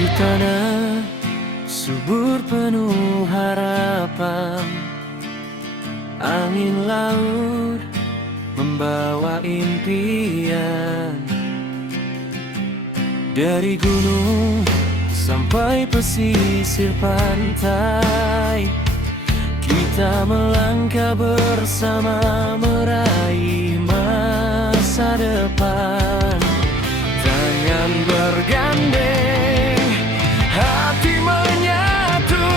Di tanah subur penuh harapan, angin laut membawa impian. Dari gunung sampai pesisir pantai, kita melangkah bersama meraih masa depan. Tangan bergandeng, hati menyatu,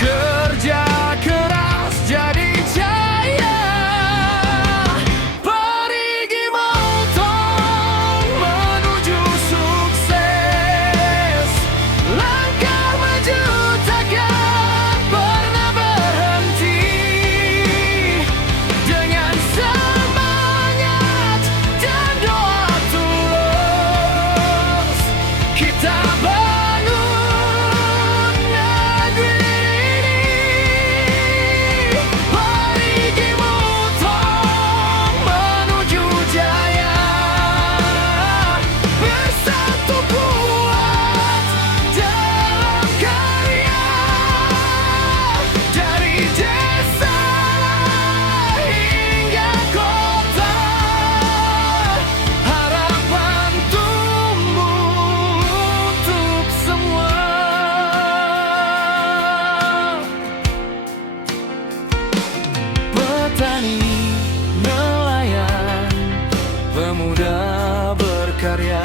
kerja keras jadi jaya. Perigi motong menuju sukses, langkah maju takkan pernah berhenti. Dengan semangat dan doa tulus, kita bangun negeri ini. Perigi motong menuju jaya, bersatu kuat dalam karya. Dari desa hingga kota, harapan tumbuh untuk semua. Petani, nelayan, pemuda berkarya,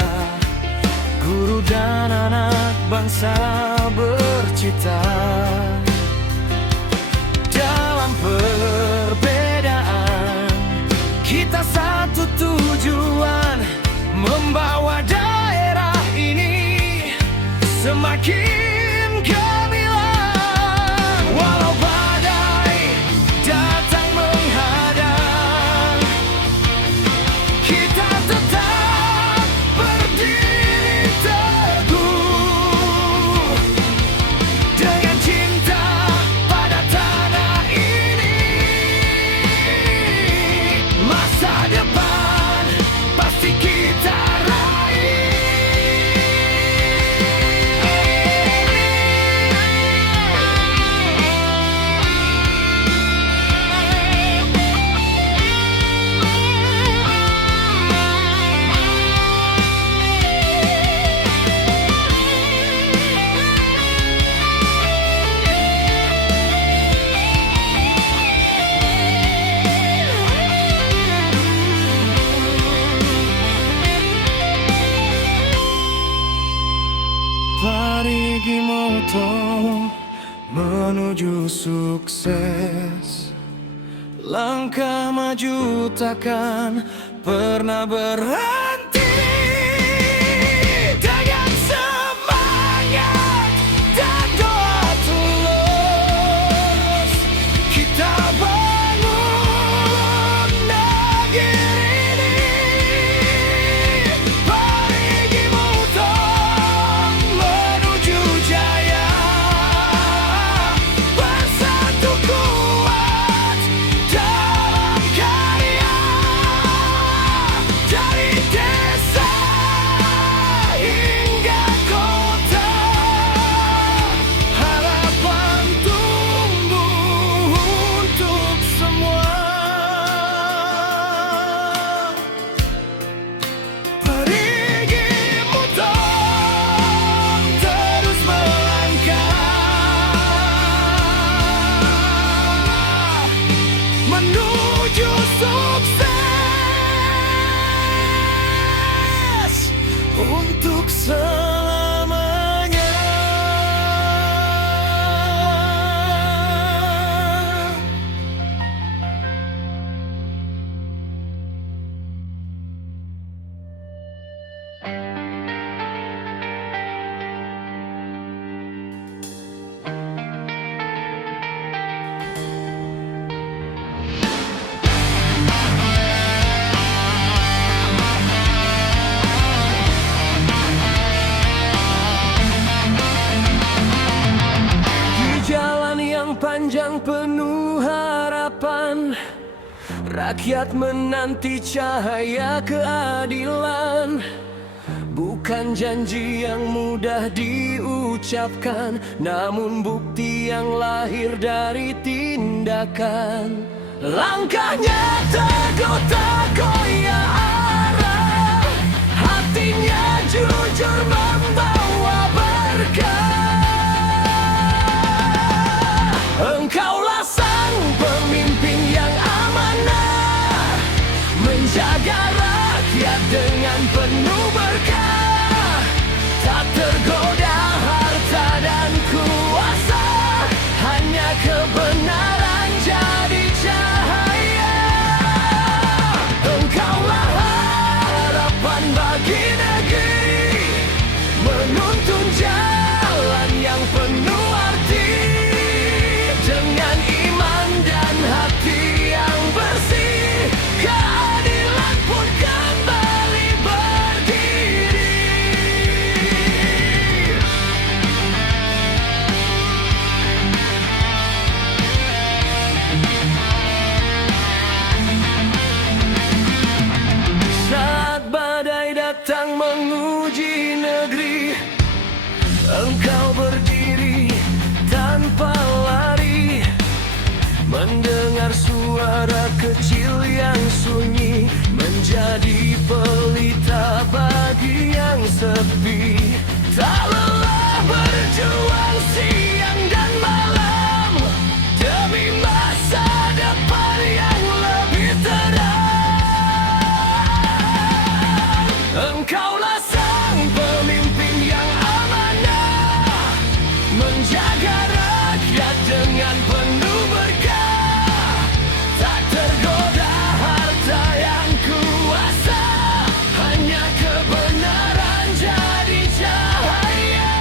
guru dan anak bangsa bercita. Dalam perbedaan, kita satu tujuan, membawa daerah ini semakin gemilang. Walau badai datang menghadang, kita tetap berdiri teguh dengan cinta pada tanah ini. Masa depan pasti kita raih. Parigi moto menuju sukses, langkah maju takkan pernah berhenti. Dengan semangat dan doa tulus, kita bangun negeri ini. Perigi motong menuju jaya, bersatu kuat dalam karya. Dari desa hingga kota, harapan tumbuh untuk semua. Perigi motong terus melangkah menuju sukses untuk selamanya. Panjang penuh harapan, rakyat menanti cahaya keadilan. Bukan janji yang mudah diucapkan, namun bukti yang lahir dari tindakan. Langkahnya teguh tak goyah arah, hatinya jujur membawa berkah. Engkaulah sang pemimpin yang amanah, menjaga rakyat dengan penuh berkah. Tak tergoda harta dan kuasa, hanya kebenaran jadi cahaya. Engkaulah harapan bagi negeri, menuntun jalan yang penuh arti. Dengan iman dan hati yang bersih, keadilan pun kembali berdiri. Saat badai datang menguji negeri, engkau berdiri tanpa lari, mendengar suara kecil yang sunyi, menjadi pelita bagi yang sepi. Tak lelah berjuang siang dan malam, demi masa depan yang lebih terang. Engkaulah sang pemimpin yang amanah, menjaga rakyat dengan penuh berkah. Tak tergoda harta yang kuasa, hanya kebenaran jadi cahaya.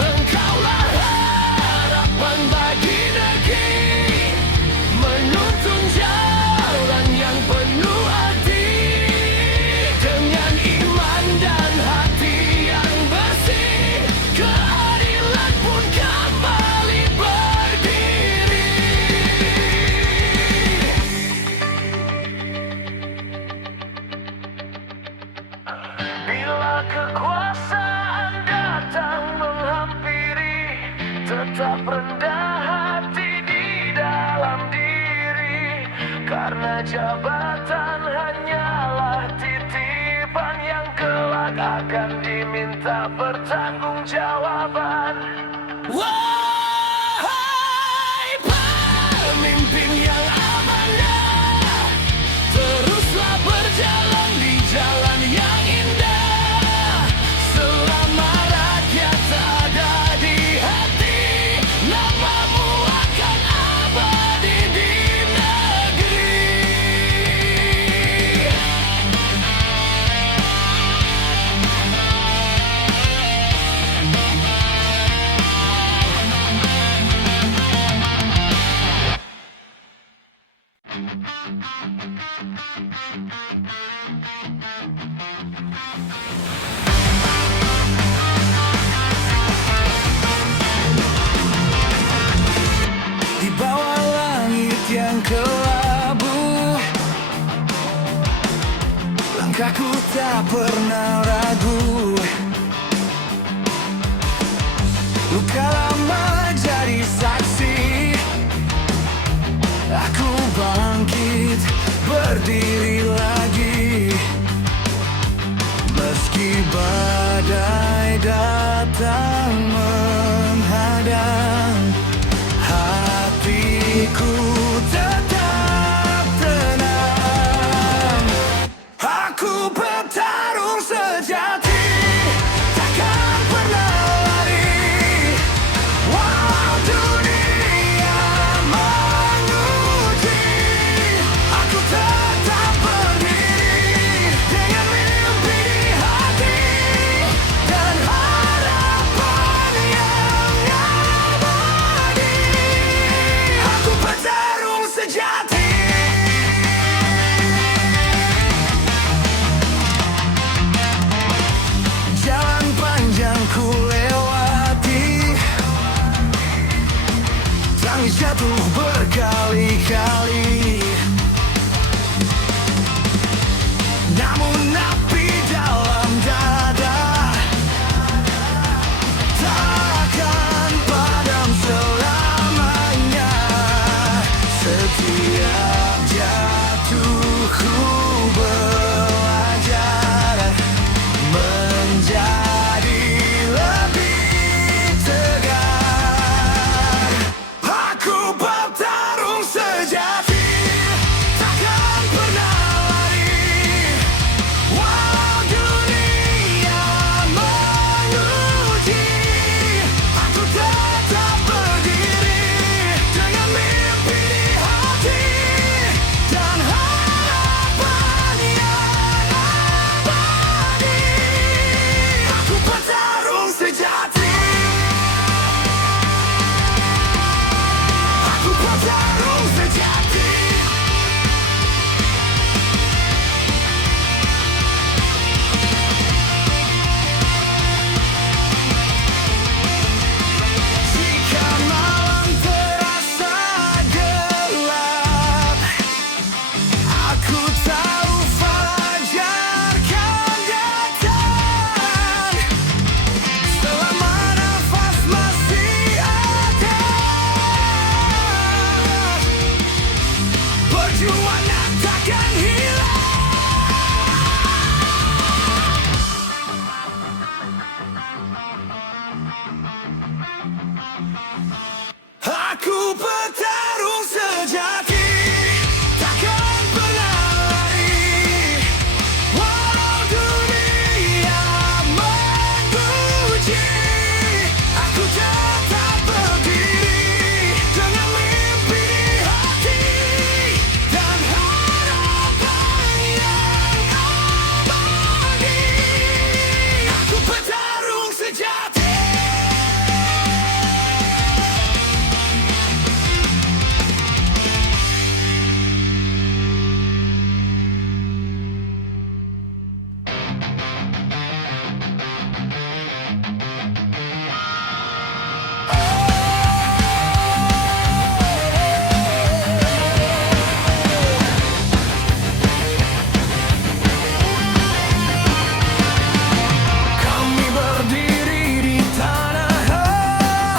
Engkaulah harapan bagi negeri, menuntun jalan yang penuh arti. Dengan iman dan hati yang bersih, keadilan pun kembali berdiri. Bila kekuasaan datang menghampiri, tetap rendah hati di dalam diri. Karena jabatan hanyalah titipan yang kelak akan diminta pertanggungjawaban. Wahai pemimpin yang amanah, teruslah berjalan di jalan yang indah. Selama rakyat ada di hati, namamu akan abadi di negeri. Di bawah langit yang kelabu, langkahku tak pernah ragu. Luka lama jadi saksi, aku bangkit berdiri lagi. Meski badai datang menghadang, hatiku tetap tenang. Aku bertarung sejati Ku belajar menjadi lebih tegar. Aku petarung sejati, takkan pernah lari. Walau dunia menguji, aku tetap berdiri dengan mimpi di hati dan harapan yang abadi. Aku petarung sejati. Aku petarung sejati. Jika malam terasa gelap, aku tahu fajar kan datang. Selama nafas masih ada, perjuangan takkan hilang. Aku petarung sejati, takkan pernah lari. Walau dunia menguji, aku tetap berdiri dengan mimpi di hati dan harapan yang abadi. Aku petarung sejati. Kami berdiri di tanah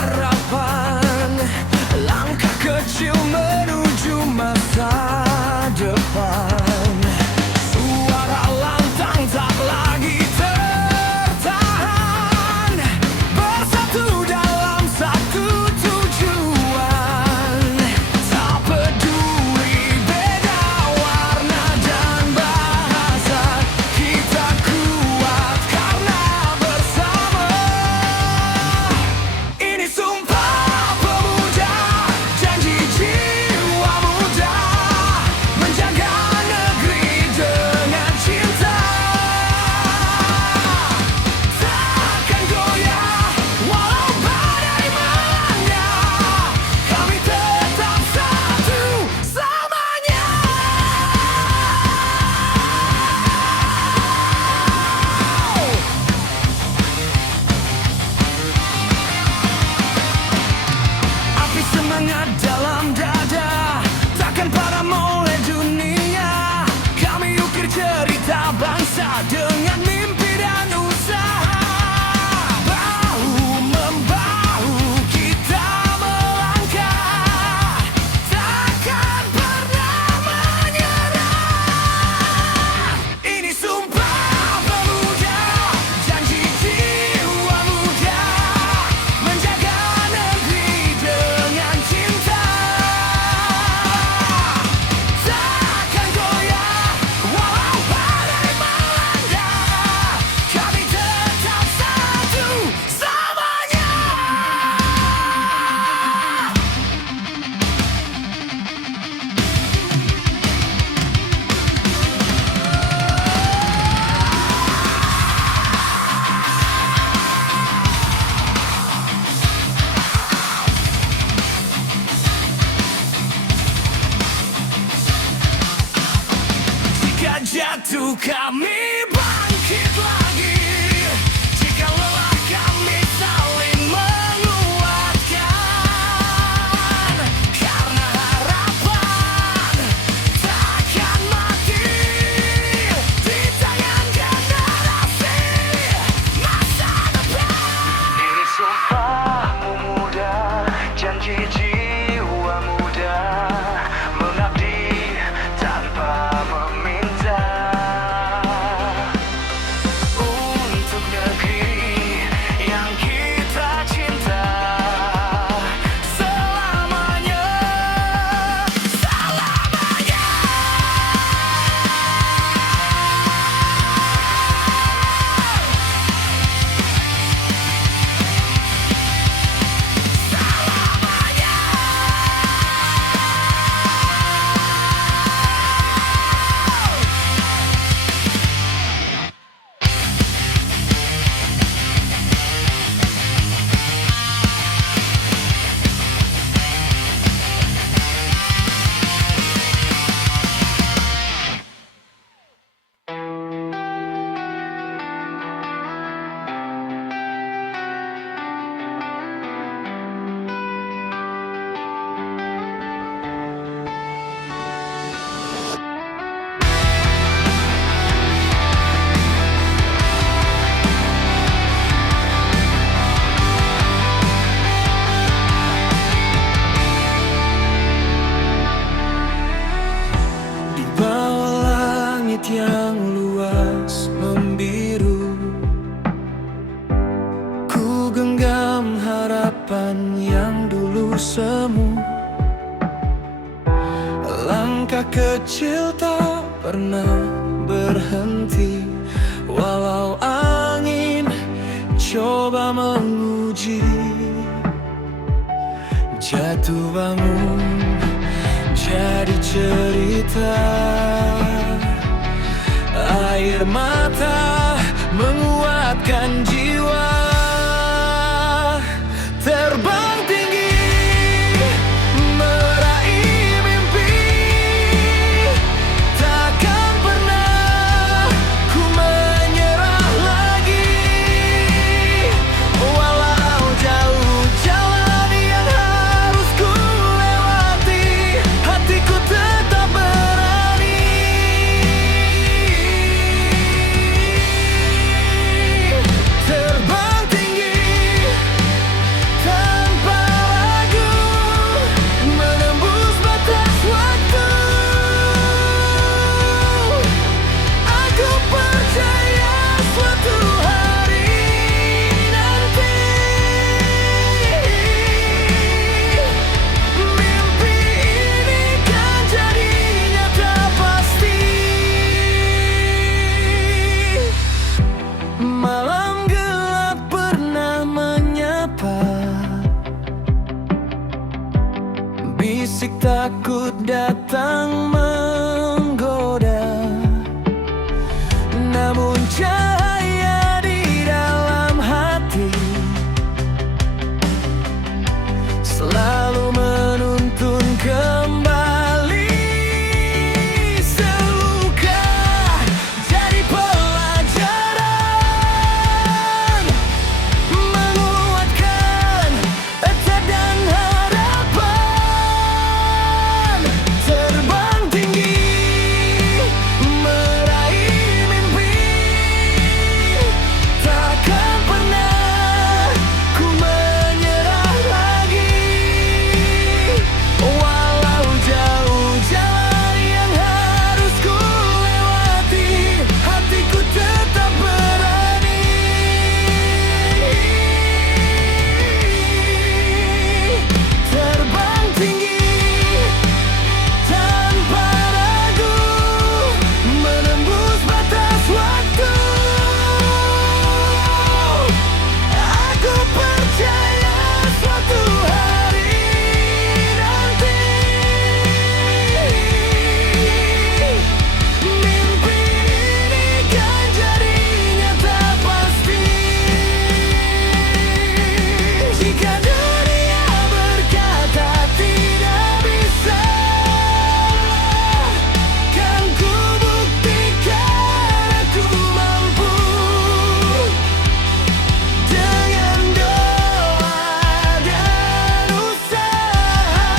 harapan, langkah kecil menuju masa depan. Suara lantang tak lagi tertahan, bersatu dalam satu tujuan. Tak peduli beda warna dan bahasa, kita kuat karena bersama. Ini sumpah pemuda, janji jiwa muda, menjaga negeri dengan cinta. Takkan goyah walau badai melanda, kami tetap satu selamanya. Api semangat dalam dada, takkan padam oleh dunia. Kami ukir cerita bangsa dengan mimpi dan usaha. Bahu membahu kita melangkah, takkan pernah menyerah. Ini sumpah pemuda, janji jiwa muda, menjaga negeri dengan cinta. Takkan goyah walau badai melanda, kami tetap satu selamanya. Jika jatuh kami bangkit lagi, jika lelah kami saling menguatkan. Karena harapan takkan mati di tangan generasi masa depan. Ini sumpahmu muda, janji jiwa muda, mengabdi tanpa memilih. langit yang luas membiru. Ku genggam harapan yang dulu semu. Langkah kecil tak pernah berhenti, walau angin coba menguji. Jatuh bangun jadi cerita, air mata menguatkan jiwa. Terbang tinggi, meraih mimpi, takkan pernah ku menyerah lagi. Walau jauh jalan yang harus ku lewati, hatiku tetap berani. Terbang tinggi tanpa ragu, menembus batas waktu. Aku percaya suatu hari nanti mimpi ini kan jadi nyata pasti. Malam gelap pernah menyapa, bisik takut datang menggoda. Namun cahaya di dalam hati selalu menuntun kembali. Seluka jadi pelajaran, menguatkan asa dan harapan. Terbang tinggi, meraih mimpi, takkan pernah ku menyerah lagi. Walau jauh jalan yang harus ku lewati, hatiku tetap berani. Terbang tinggi tanpa ragu, menembus batas waktu. Aku percaya suatu hari nanti mimpi ini kan jadi nyata pasti. Jika dunia berkata tidak bisa, kan ku buktikan aku mampu. Dengan doa dan usaha,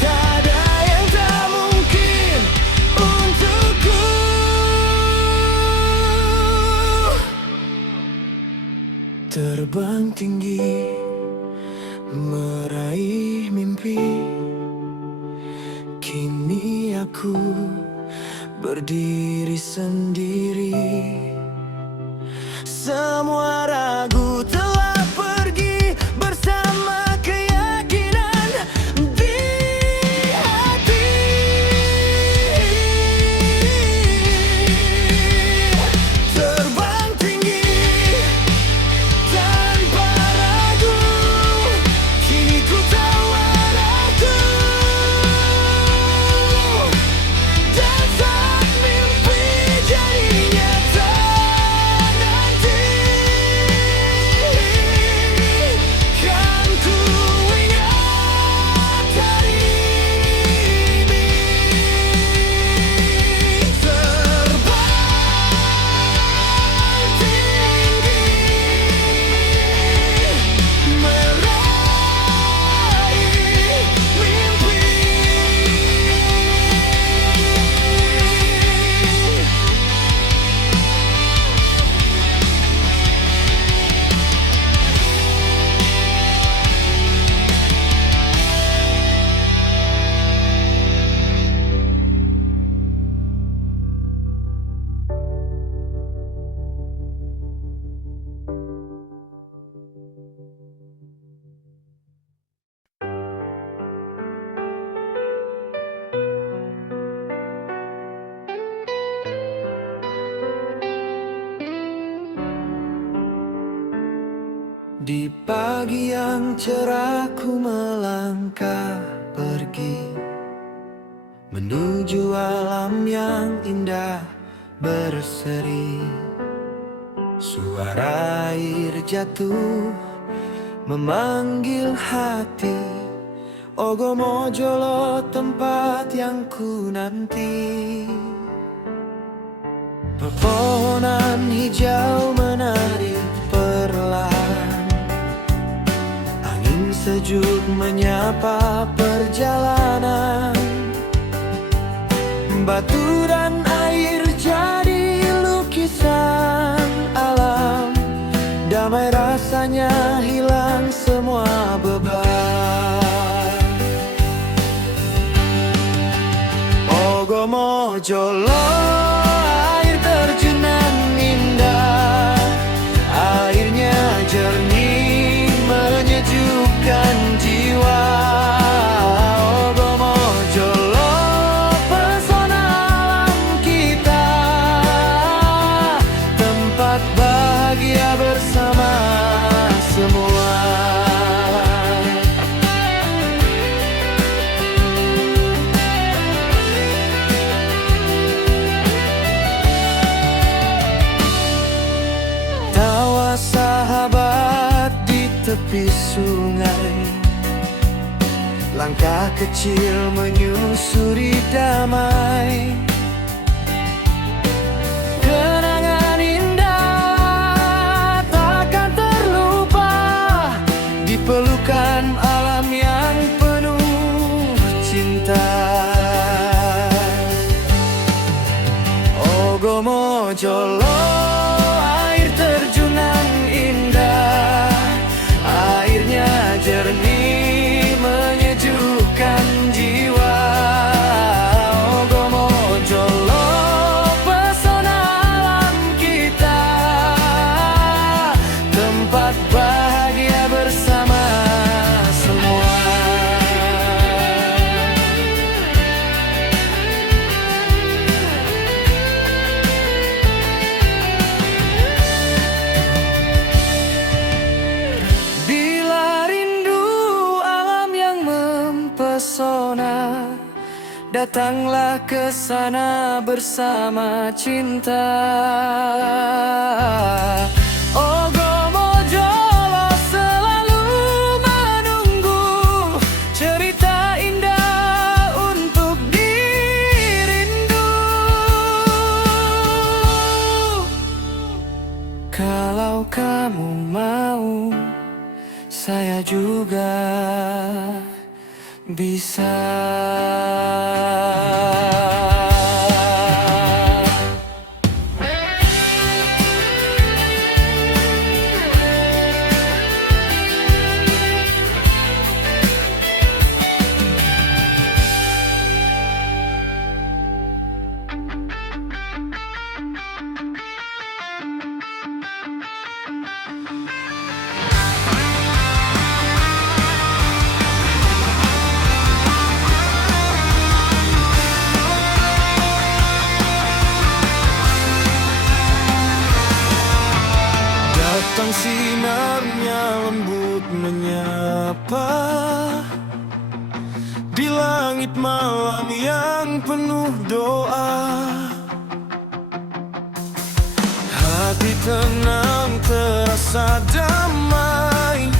tak ada yang tak mungkin untukku. Terbang tinggi, meraih mimpi, kini aku berdiri sendiri. Semua ragu telah pergi bersama keyakinan di hati. Terbang tinggi tanpa ragu, kini ku tahu arahku. Dan saat mimpi jadi nyata nanti, Di pagi yang cerah ku melangkah pergi menuju alam yang indah berseri. Suara air jatuh memanggil hati, Ogomojolo tempat yang ku nanti. Pepohonan hijau menari perlahan, angin sejuk menyapa perjalanan. Batu dan air jadi lukisan alam, damai rasanya hilang semua beban. Ogomojolo air terjunan indah, airnya jernih menyejukkan jiwa. Ogomojolo pesona alam kita, tempat bahagia bersama semua. Tawa sahabat di tepi sungai, langkah kecil menyusuri damai. Kenangan indah takkan terlupa, di pelukan alam yang penuh cinta. Ogomojolo air terjunan indah, airnya jernih menyejukkan jiwa. Ogomojolo pesona alam kita, tempat bahagia bersama semua. Bila rindu alam yang mempesona, datanglah ke sana bersama cinta. Ogomojolo selalu menunggu cerita indah untuk dirindu. Kalau kamu mau, saya juga bisa. Datang sinarnya lembut menyapa, di langit malam yang penuh doa. Hati tenang terasa damai,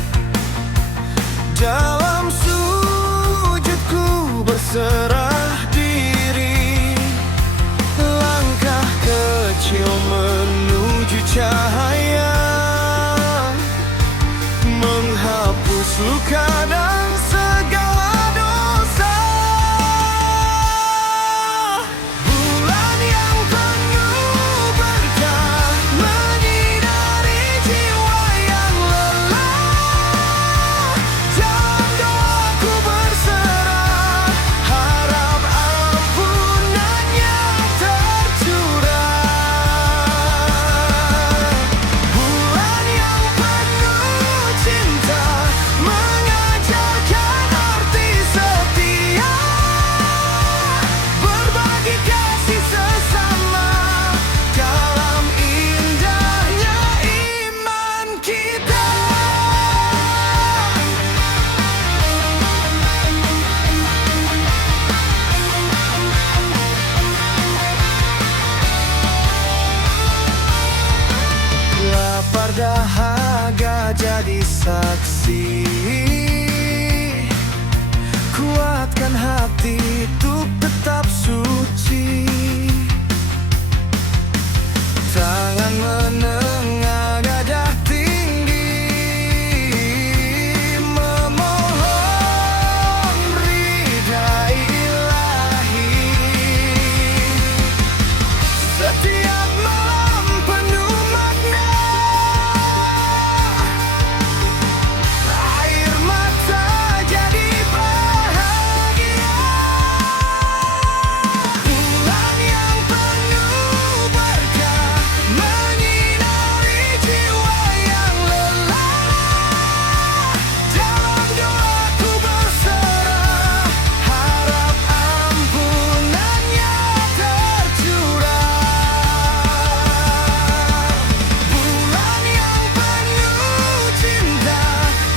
dalam sujudku berserah diri. Langkah kecil menuju cahaya, menghapus luka dan segala dosa. Bulan yang penuh berkah menyinari jiwa yang lelah. Dalam doaku berserah, harap saksi. Kuatkan hati untuk tetap suci. Tangan menengah dada tinggi, memohon ridha ilahi. Setiap malam penuh makna, air mata jadi bahagia. Bulan yang penuh berkah menyinari jiwa yang lelah. Dalam doaku berserah, harap ampunannya tercurah. Bulan yang penuh cinta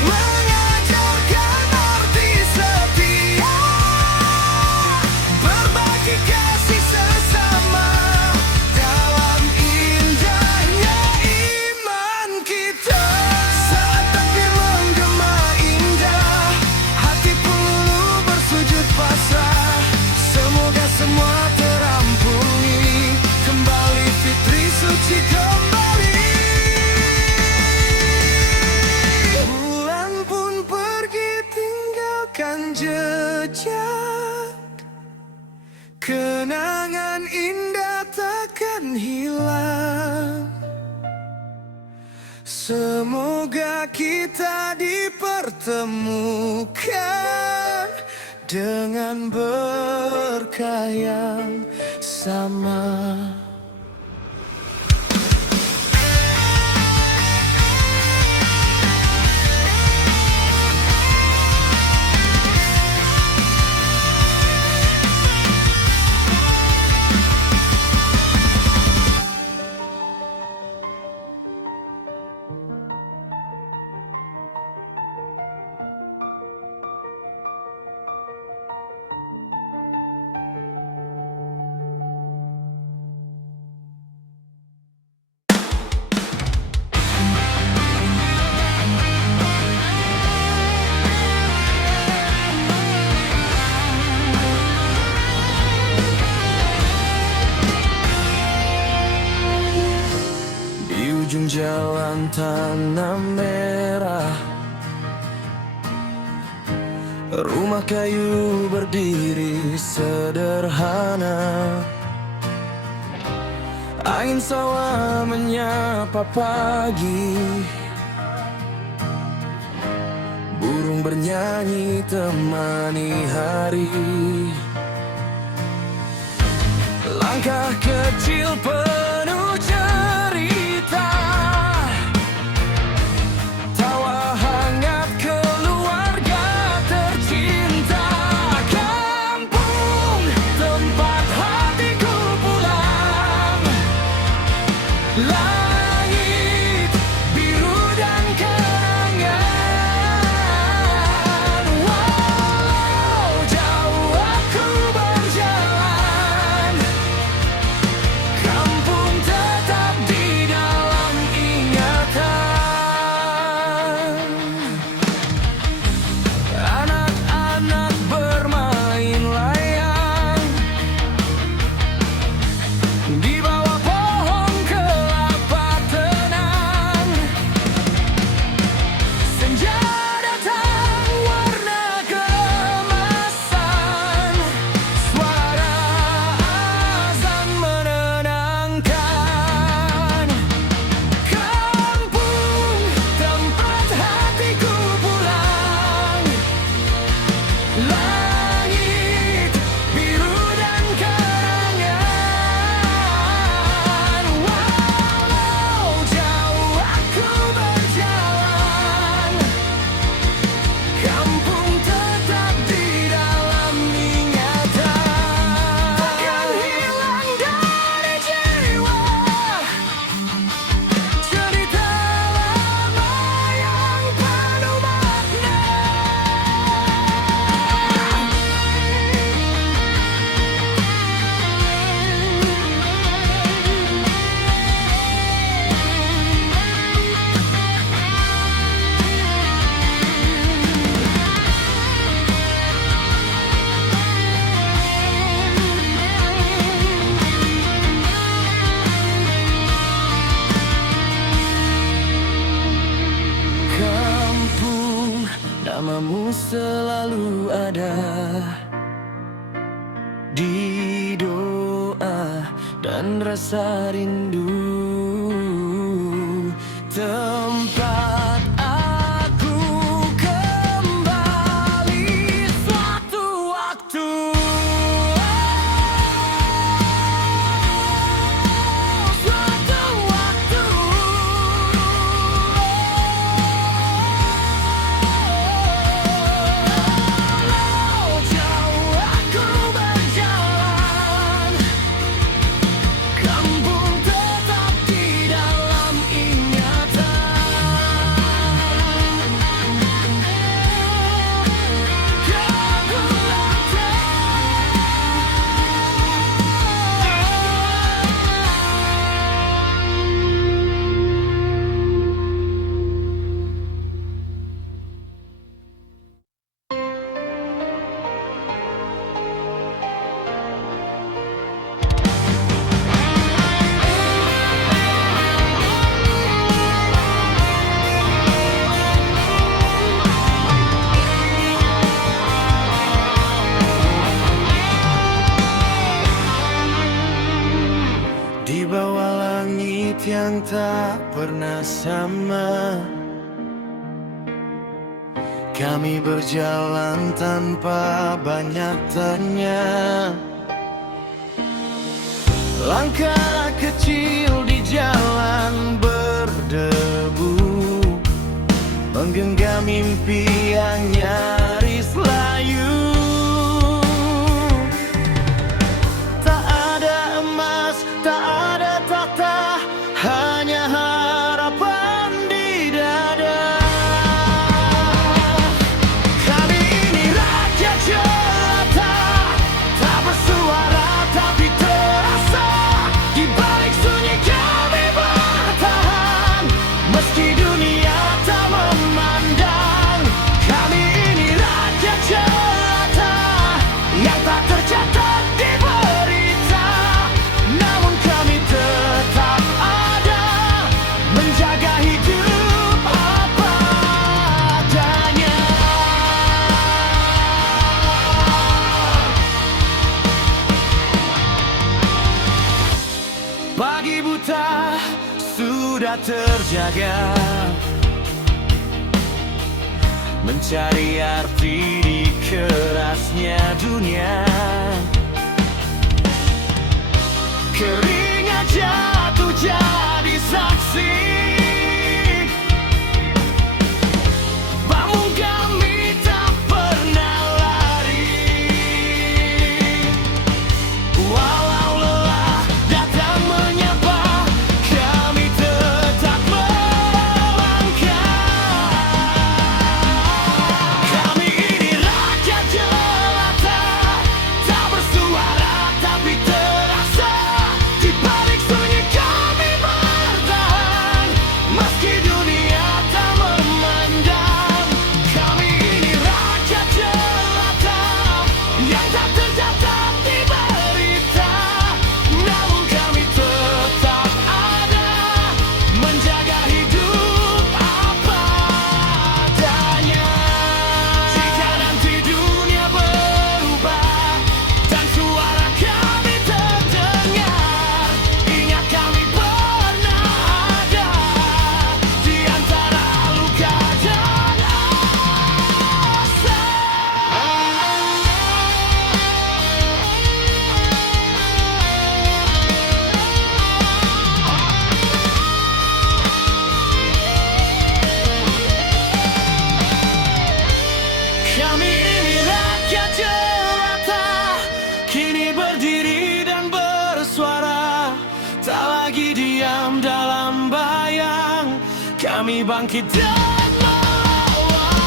mengajarkan arti setia, berbagi kasih sesama dalam indahnya iman kita. Saat takbir menggema indah, hati pelulu bersujud pasrah. Semoga semua terampuni, kembali fitri suci kembali. Bulan pun pergi tinggalkan jejak, kenangan indah takkan hilang. Semoga kita dipertemukan dengan berkah yang sama. Di ujung jalan tanah merah, rumah kayu berdiri sederhana. Angin sawah menyapa pagi, burung bernyanyi temani hari. Langkah kecil penuh cerita, tawa hangat keluarga tercinta. Kampung tempat hatiku pulang, langit biru dan kenangan. Walau jauh aku berjalan, kampung dan rasa rindu, tempat aku kembali suatu waktu. Suatu waktu. Walau jauh aku berjalan, kampung tetap di dalam ingatan. Di bawah langit yang tak pernah sama, kami berjalan tanpa banyak tanya. Langkah kecil di jalan berdebu, menggenggam mimpi yang nyaris layu. Tak ada emas, tak ada tahta, hanya harapan di dada. Kami ini rakyat jelata, tak bersuara tapi terasa. Di balik sunyi kami bertahan, meski dunia tak memandang. Kami ini rakyat jelata, yang tak tercatat di berita, namun kami tetap ada, menjaga hidup apa adanya. Pagi buta sudah terjaga, mencari arti di kerasnya dunia. Keringat jatuh jadi saksi, bangun kami tak pernah lari. Walau lelah datang menyapa, kami tetap melangkah. Kami ini rakyat jelata, tak bersuara tapi terasa. Di balik sunyi kami bertahan, meski dunia tak memandang. Kami ini rakyat jelata, yang tak tercatat di berita, namun kami tetap ada, menjaga hidup apa adanya. Jika nanti dunia berubah dan suara kami terdengar, ingat kami pernah ada di antara luka dan asa. Kami ini rakyat jelata, kini berdiri dan bersuara, tak lagi diam dalam bayang. Kami bangkit dan melawan.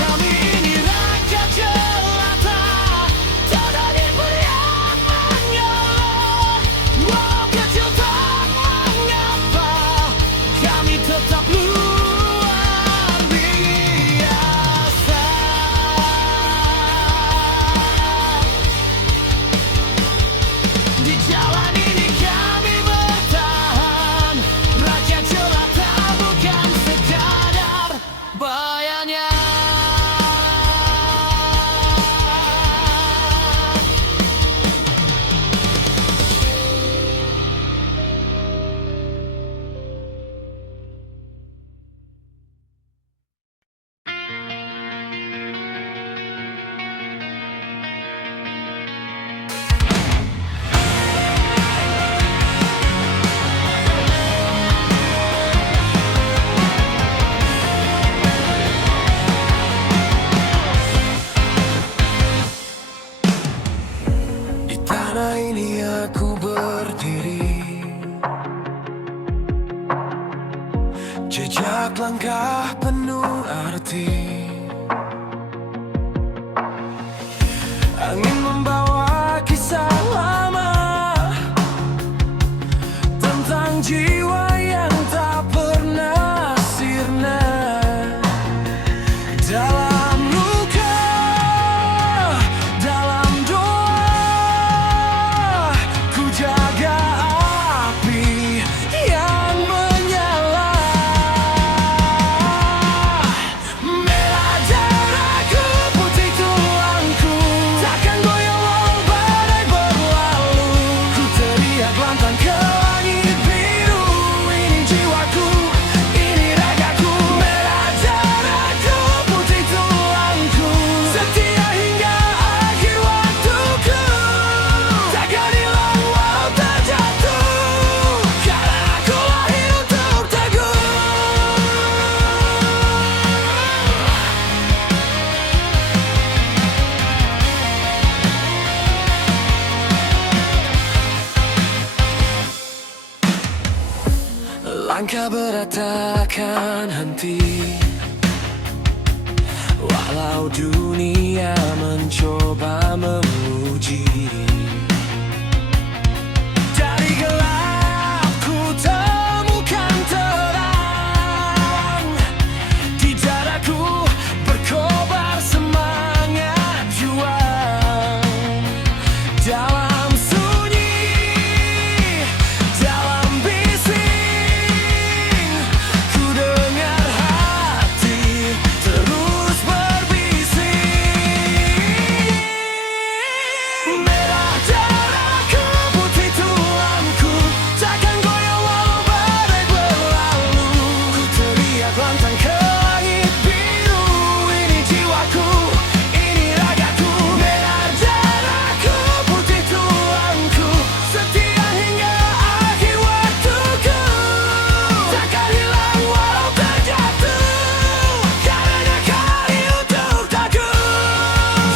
Kami ini rakyat jelata, tak ada diberi yang mengalah. Walau kecil tak mengapa, kami tetap luar biasa. Di jalan ini kami bertahan, rakyat jelata bukan sekadar. ini aku berdiri, jejak langkah penuh arti. Angin membawa kisah lama tentang jiwa yang tak pernah sirna. Dalam luka, dalam doa, ku jaga api yang menyala. Merah darahku, putih tulangku, takkan goyah walau badai berlalu. Ku teriak lantang ke langit biru, ini jiwaku, ini ragaku. Merah darahku, putih tulangku, setia hingga akhir waktuku. Takkan hilang walau terjatuh, karena aku lahir untuk teguh. Langkah berat takkan henti, walau dunia mencoba menguji. Dari gelap ku temukan terang, di dadaku berkobar semangat juang. Dalam sunyi, dalam bising, ku dengar hati terus berbisik. Merah darahku, putih tulangku, takkan goyah walau badai berlalu. Ku teriak lantang ke langit biru, ini jiwaku, ini ragaku. Merah darahku, putih tulangku, setia hingga akhir waktuku. Takkan hilang walau terjatuh, karena kali untuk teguh.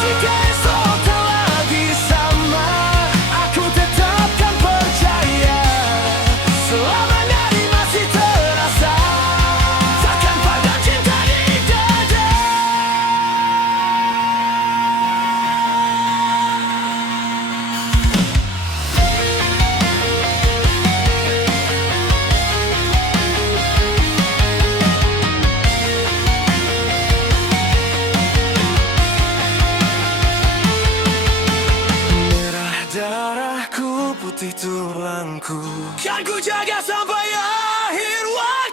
Jika esok tak lagi sama, aku tetapkan percaya, selamanya ini masih terasa, takkan padam cinta di dada. Merah darahku, putih tulangku, kan ku jaga sampai akhir waktu.